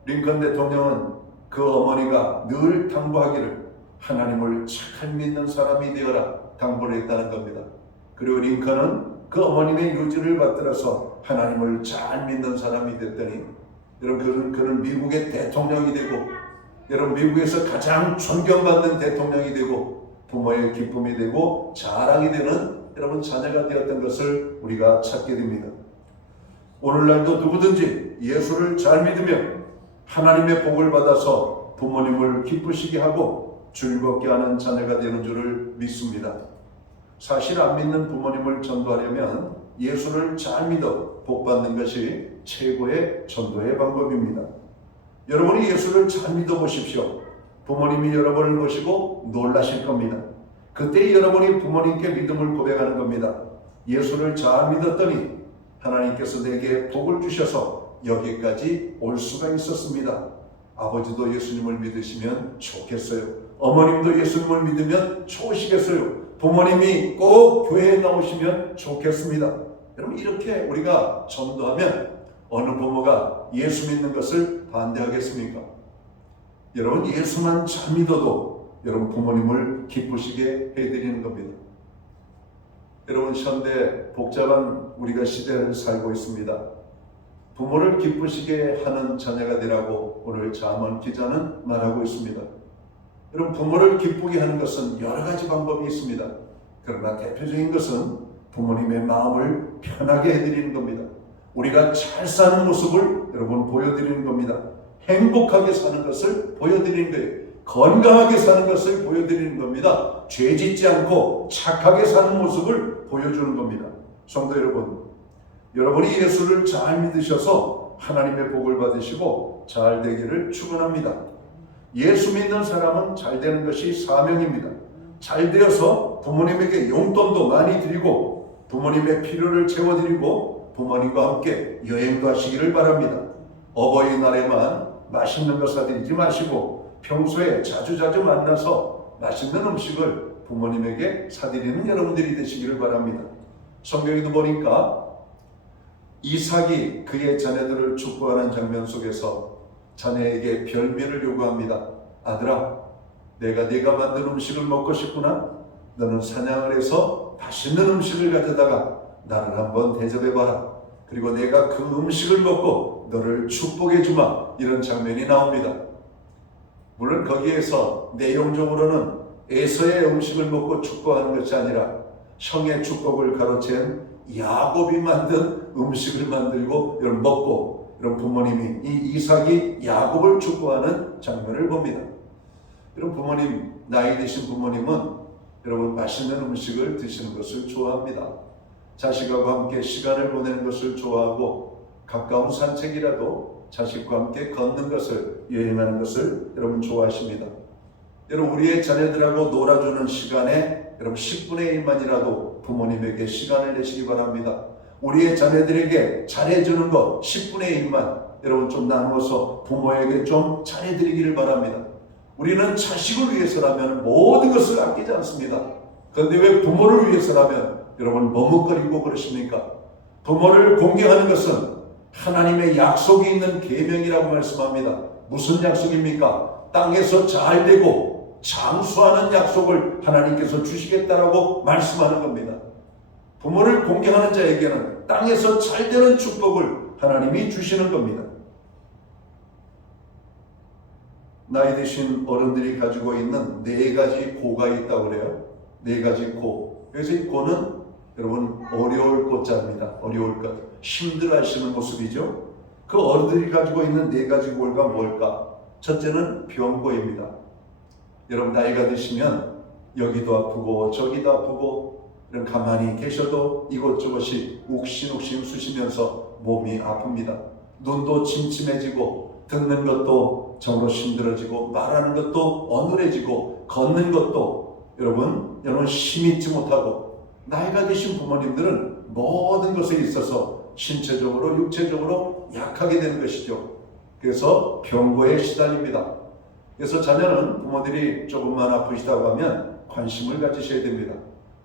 링컨 대통령은 그 어머니가 늘 당부하기를 하나님을 잘 믿는 사람이 되어라 당부를 했다는 겁니다. 그리고 링컨은 그 어머님의 유지를 받들어서 하나님을 잘 믿는 사람이 됐더니 여러분 그는 미국의 대통령이 되고 여러분 미국에서 가장 존경받는 대통령이 되고 부모의 기쁨이 되고 자랑이 되는 여러분 자녀가 되었던 것을 우리가 찾게 됩니다. 오늘날도 누구든지 예수를 잘 믿으면 하나님의 복을 받아서 부모님을 기쁘시게 하고 즐겁게 하는 자녀가 되는 줄을 믿습니다. 사실 안 믿는 부모님을 전도하려면 예수를 잘 믿어 복받는 것이 최고의 전도의 방법입니다. 여러분이 예수를 잘 믿어 보십시오. 부모님이 여러분을 보시고 놀라실 겁니다. 그때 여러분이 부모님께 믿음을 고백하는 겁니다. 예수를 잘 믿었더니 하나님께서 내게 복을 주셔서 여기까지 올 수가 있었습니다. 아버지도 예수님을 믿으시면 좋겠어요. 어머님도 예수님을 믿으면 좋으시겠어요. 부모님이 꼭 교회에 나오시면 좋겠습니다. 여러분 이렇게 우리가 전도하면 어느 부모가 예수 믿는 것을 반대하겠습니까? 여러분 예수만 잘 믿어도 여러분 부모님을 기쁘시게 해드리는 겁니다. 여러분 현대 복잡한 우리가 시대를 살고 있습니다. 부모를 기쁘시게 하는 자녀가 되라고 오늘 잠언 기자는 말하고 있습니다. 여러분 부모를 기쁘게 하는 것은 여러 가지 방법이 있습니다. 그러나 대표적인 것은 부모님의 마음을 편하게 해드리는 겁니다. 우리가 잘 사는 모습을 여러분 보여드리는 겁니다. 행복하게 사는 것을 보여드리는 거예요. 건강하게 사는 것을 보여드리는 겁니다. 죄 짓지 않고 착하게 사는 모습을 보여주는 겁니다. 성도 여러분, 여러분이 예수를 잘 믿으셔서 하나님의 복을 받으시고 잘 되기를 축원합니다. 예수 믿는 사람은 잘 되는 것이 사명입니다. 잘 되어서 부모님에게 용돈도 많이 드리고 부모님의 필요를 채워드리고 부모님과 함께 여행도 하시기를 바랍니다. 어버이날에만 맛있는 거 사드리지 마시고 평소에 자주자주 만나서 맛있는 음식을 부모님에게 사드리는 여러분들이 되시기를 바랍니다. 성경에도 보니까 이삭이 그의 자녀들을 축복하는 장면 속에서 자녀에게 별미를 요구합니다. 아들아, 네가 만든 음식을 먹고 싶구나? 너는 사냥을 해서 맛있는 음식을 가져다가 나를 한번 대접해봐라. 그리고 내가 그 음식을 먹고 너를 축복해 주마. 이런 장면이 나옵니다. 물론 거기에서 내용적으로는 에서의 음식을 먹고 축복하는 것이 아니라 형의 축복을 가로챈 야곱이 만든 음식을 만들고 여러분 먹고 여러분 부모님이 이 이삭이 야곱을 축복하는 장면을 봅니다. 여러분 부모님, 나이 드신 부모님은 여러분 맛있는 음식을 드시는 것을 좋아합니다. 자식하고 함께 시간을 보내는 것을 좋아하고 가까운 산책이라도 자식과 함께 걷는 것을, 여행하는 것을 여러분 좋아하십니다. 여러분 우리의 자녀들하고 놀아주는 시간에 여러분 10분의 1만이라도 부모님에게 시간을 내시기 바랍니다. 우리의 자녀들에게 잘해주는 것 10분의 1만 여러분 좀 나누어서 부모에게 좀 잘해드리기를 바랍니다. 우리는 자식을 위해서라면 모든 것을 아끼지 않습니다. 그런데 왜 부모를 위해서라면 여러분 머뭇거리고 그러십니까? 부모를 공경하는 것은 하나님의 약속이 있는 계명이라고 말씀합니다. 무슨 약속입니까? 땅에서 잘 되고 장수하는 약속을 하나님께서 주시겠다라고 말씀하는 겁니다. 부모를 공경하는 자에게는 땅에서 잘 되는 축복을 하나님이 주시는 겁니다. 나이 드신 어른들이 가지고 있는 4가지 고가 있다고 그래요. 4가지 고. 그래서 이 고는 여러분 어려울 고자입니다. 어려울 것. 힘들어 하시는 모습이죠. 그 어른들이 가지고 있는 4가지 고가 뭘까? 첫째는 병고입니다. 여러분 나이가 드시면 여기도 아프고 저기도 아프고 이런 가만히 계셔도 이곳저곳이 욱신욱신 쑤시면서 몸이 아픕니다. 눈도 침침해지고 듣는 것도 정으로 힘들어지고 말하는 것도 어눌해지고 걷는 것도 여러분 힘 있지 못하고 나이가 드신 부모님들은 모든 것에 있어서 신체적으로 육체적으로 약하게 되는 것이죠. 그래서 병고에 시달립니다. 그래서 자녀는 부모들이 조금만 아프시다고 하면 관심을 가지셔야 됩니다.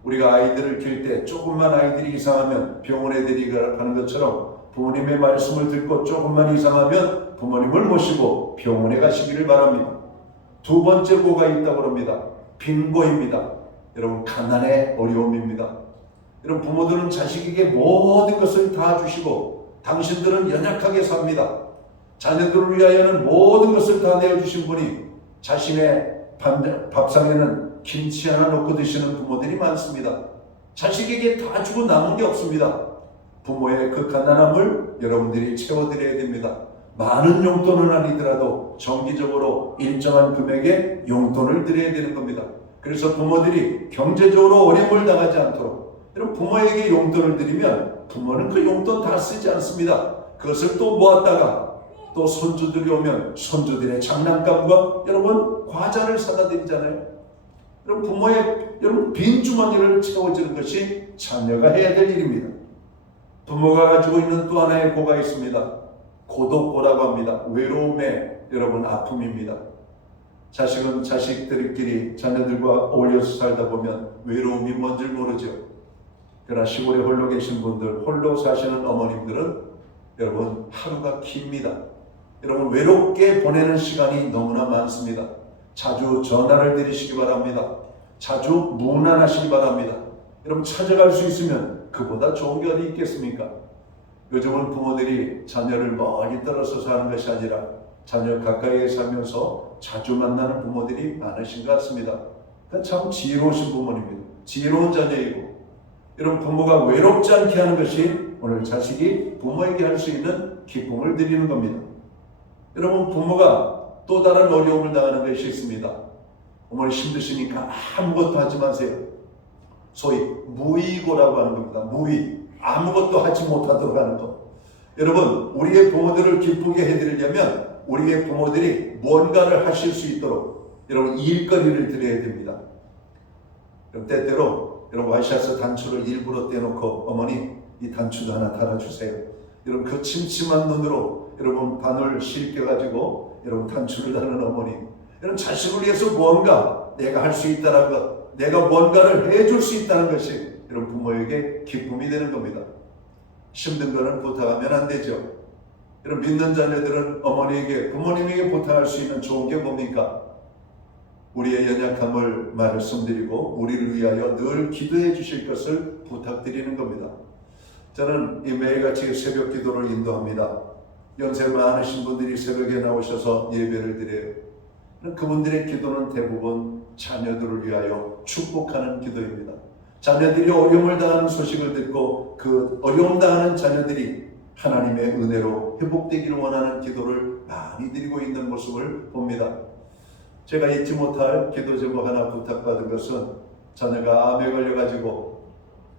우리가 아이들을 키울 때 조금만 아이들이 이상하면 병원에 데리가는 것처럼 부모님의 말씀을 듣고 조금만 이상하면 부모님을 모시고 병원에 가시기를 바랍니다. 2번째 고가 있다고 합니다. 빈고입니다. 여러분 가난의 어려움입니다. 여러분 부모들은 자식에게 모든 것을 다 주시고 당신들은 연약하게 삽니다. 자녀들을 위하여는 모든 것을 다 내어주신 분이 자신의 밥상에는 김치 하나 넣고 드시는 부모들이 많습니다. 자식에게 다 주고 남은 게 없습니다. 부모의 그 가난함을 여러분들이 채워드려야 됩니다. 많은 용돈은 아니더라도 정기적으로 일정한 금액의 용돈을 드려야 되는 겁니다. 그래서 부모들이 경제적으로 어려움을 당하지 않도록 여러분 부모에게 용돈을 드리면 부모는 그 용돈 다 쓰지 않습니다. 그것을 또 모았다가 또 손주들이 오면 손주들의 장난감과 여러분 과자를 사다 드리잖아요. 여러분 부모의 빈 주머니를 채워주는 것이 자녀가 해야 될 일입니다. 부모가 가지고 있는 또 하나의 고가 있습니다. 고독고라고 합니다. 외로움의 여러분 아픔입니다. 자식은 자식들끼리 자녀들과 어울려서 살다 보면 외로움이 뭔지 모르죠. 그러나 시골에 홀로 계신 분들, 홀로 사시는 어머님들은 여러분 하루가 깁니다. 여러분 외롭게 보내는 시간이 너무나 많습니다. 자주 전화를 드리시기 바랍니다. 자주 문안하시기 바랍니다. 여러분 찾아갈 수 있으면 그보다 좋은 게 어디 있겠습니까? 요즘은 부모들이 자녀를 멀리 떨어져서 하는 것이 아니라 자녀 가까이에 살면서 자주 만나는 부모들이 많으신 것 같습니다. 참 지혜로우신 부모님입니다. 지혜로운 자녀이고 여러분 부모가 외롭지 않게 하는 것이 오늘 자식이 부모에게 할 수 있는 기쁨을 드리는 겁니다. 여러분 부모가 또 다른 어려움을 당하는 것이 있습니다. 어머니 힘드시니까 아무것도 하지 마세요. 소위 무의고라고 하는 겁니다. 무의. 아무것도 하지 못하도록 하는 것. 여러분 우리의 부모들을 기쁘게 해드리려면 우리의 부모들이 뭔가를 하실 수 있도록 여러분 일거리를 드려야 됩니다. 때때로 여러분 와이셔츠 단추를 일부러 떼놓고 어머니 이 단추도 하나 달아주세요. 여러분 그 침침한 눈으로 여러분 바늘 실겨가지고 여러분 단추를 다는 어머니, 여러분 자식을 위해서 뭔가 내가 할 수 있다는 것, 내가 뭔가를 해줄 수 있다는 것이 여러분 부모에게 기쁨이 되는 겁니다. 힘든 거는 부탁하면 안 되죠. 여러분 믿는 자녀들은 어머니에게, 부모님에게 부탁할 수 있는 좋은 게 뭡니까? 우리의 연약함을 말씀드리고 우리를 위하여 늘 기도해 주실 것을 부탁드리는 겁니다. 저는 이 매일같이 새벽 기도를 인도합니다. 연세 많으신 분들이 새벽에 나오셔서 예배를 드려요. 그분들의 기도는 대부분 자녀들을 위하여 축복하는 기도입니다. 자녀들이 어려움을 당하는 소식을 듣고 그 어려움 당하는 자녀들이 하나님의 은혜로 회복되기를 원하는 기도를 많이 드리고 있는 모습을 봅니다. 제가 잊지 못할 기도 제목 하나 부탁받은 것은 자녀가 암에 걸려가지고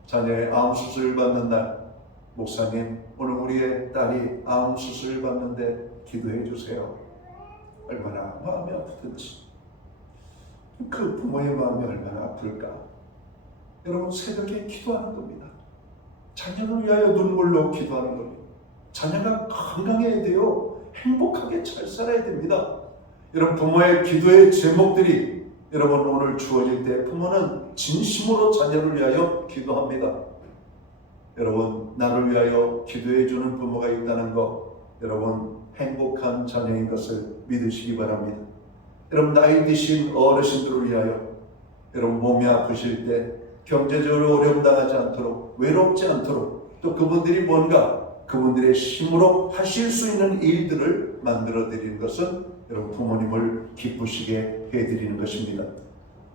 자녀의 암 수술을 받는 날, 목사님 오늘 우리의 딸이 암 수술을 받는데 기도해 주세요. 얼마나 마음이 아프든지 그 부모의 마음이 얼마나 아플까. 여러분 새벽에 기도하는 겁니다. 자녀를 위하여 눈물로 기도하는 겁니다. 자녀가 건강해야 돼요. 행복하게 잘 살아야 됩니다. 여러분 부모의 기도의 제목들이 여러분 오늘 주어질 때 부모는 진심으로 자녀를 위하여 기도합니다. 여러분 나를 위하여 기도해 주는 부모가 있다는 것, 여러분 행복한 자녀인 것을 믿으시기 바랍니다. 여러분 나이 드신 어르신들을 위하여 여러분 몸이 아프실 때 경제적으로 어려움 당하지 않도록 외롭지 않도록 또 그분들이 뭔가 그분들의 힘으로 하실 수 있는 일들을 만들어 드리는 것은 여러분 부모님을 기쁘시게 해드리는 것입니다.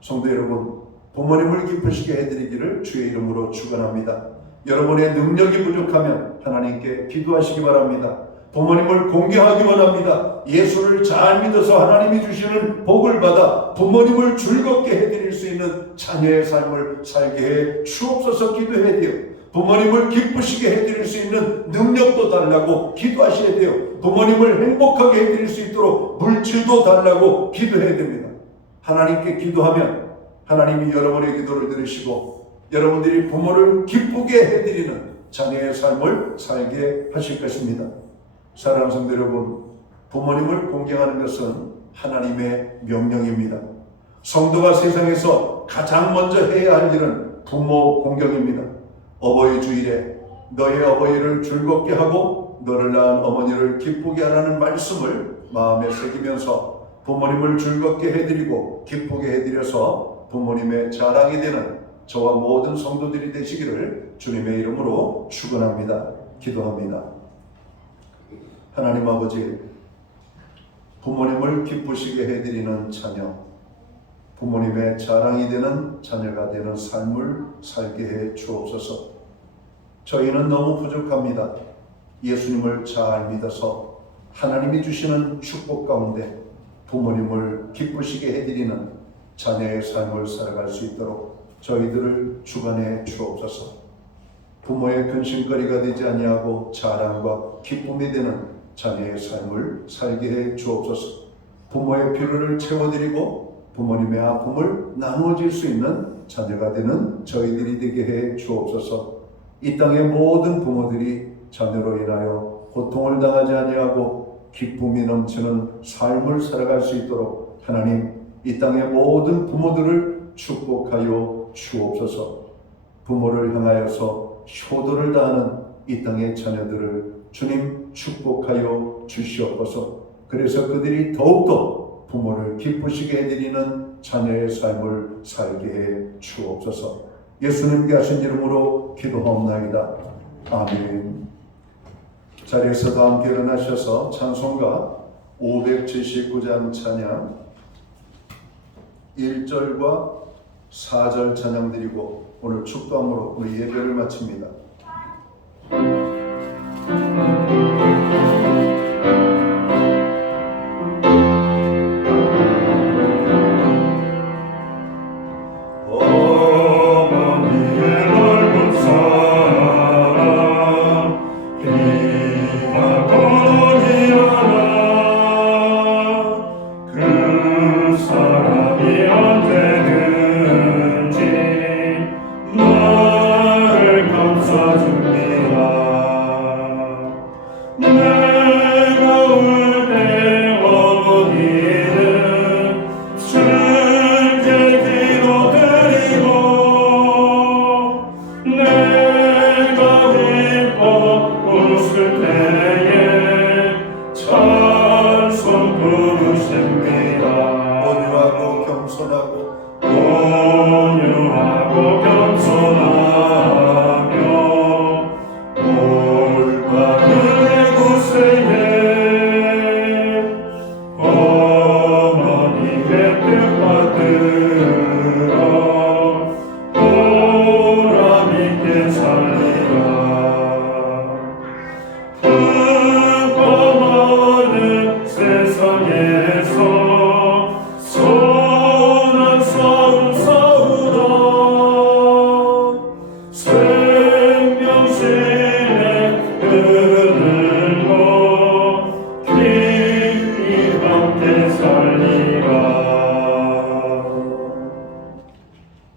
성도 여러분, 부모님을 기쁘시게 해드리기를 주의 이름으로 축원합니다. 여러분의 능력이 부족하면 하나님께 기도하시기 바랍니다. 부모님을 공경하기 원합니다. 예수를 잘 믿어서 하나님이 주시는 복을 받아 부모님을 즐겁게 해드릴 수 있는 자녀의 삶을 살게 해 주옵소서 기도해야 돼요. 부모님을 기쁘시게 해드릴 수 있는 능력도 달라고 기도하셔야 돼요. 부모님을 행복하게 해드릴 수 있도록 물질도 달라고 기도해야 됩니다. 하나님께 기도하면 하나님이 여러분의 기도를 들으시고 여러분들이 부모를 기쁘게 해드리는 자녀의 삶을 살게 하실 것입니다. 사랑하는 성도 여러분, 부모님을 공경하는 것은 하나님의 명령입니다. 성도가 세상에서 가장 먼저 해야 할 일은 부모 공경입니다. 어버이 주일에 너의 어버이를 즐겁게 하고 너를 낳은 어머니를 기쁘게 하라는 말씀을 마음에 새기면서 부모님을 즐겁게 해드리고 기쁘게 해드려서 부모님의 자랑이 되는 저와 모든 성도들이 되시기를 주님의 이름으로 축원합니다. 기도합니다. 하나님 아버지, 부모님을 기쁘시게 해드리는 자녀, 부모님의 자랑이 되는 자녀가 되는 삶을 살게 해 주옵소서. 저희는 너무 부족합니다. 예수님을 잘 믿어서 하나님이 주시는 축복 가운데 부모님을 기쁘시게 해드리는 자녀의 삶을 살아갈 수 있도록 저희들을 주관해 주옵소서. 부모의 근심거리가 되지 아니하고 자랑과 기쁨이 되는 자녀의 삶을 살게 해 주옵소서. 부모의 필요를 채워드리고 부모님의 아픔을 나누어질 수 있는 자녀가 되는 저희들이 되게 해 주옵소서. 이 땅의 모든 부모들이 자녀로 인하여 고통을 당하지 아니하고 기쁨이 넘치는 삶을 살아갈 수 있도록 하나님, 이 땅의 모든 부모들을 축복하여 주옵소서. 부모를 향하여서 효도를 다하는 이 땅의 자녀들을 주님 축복하여 주시옵소서. 그래서 그들이 더욱더 부모를 기쁘시게 해드리는 자녀의 삶을 살게 해 주옵소서. 예수님께 하신 이름으로 기도하옵나이다. 아멘. 자리에서도 함께 일어나셔서 찬송가 579장 찬양 1절과 4절 찬양 드리고 오늘 축도함으로 우리 예배를 마칩니다.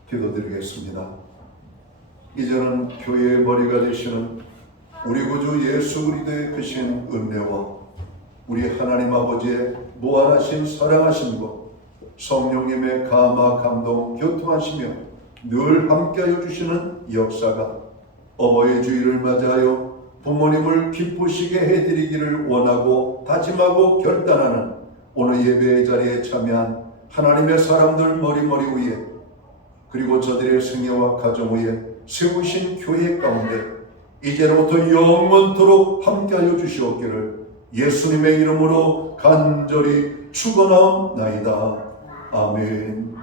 기도드리겠습니다. 이제는 교회의 머리가 되시는 우리 구주 예수 그리스도의 크신 은혜와 우리 하나님 아버지의 무한하신 사랑하심과 성령님의 감화 감동 교통하시며 늘 함께하여 주시는 역사가 어버이 주일을 맞이하여 부모님을 기쁘시게 해드리기를 원하고 다짐하고 결단하는 오늘 예배의 자리에 참여한 하나님의 사람들 머리머리 위에 그리고 저들의 생애와 가정 위에 세우신 교회 가운데 이제로부터 영원토록 함께하여 주시옵기를 예수님의 이름으로 간절히 축원하옵나이다. 아멘.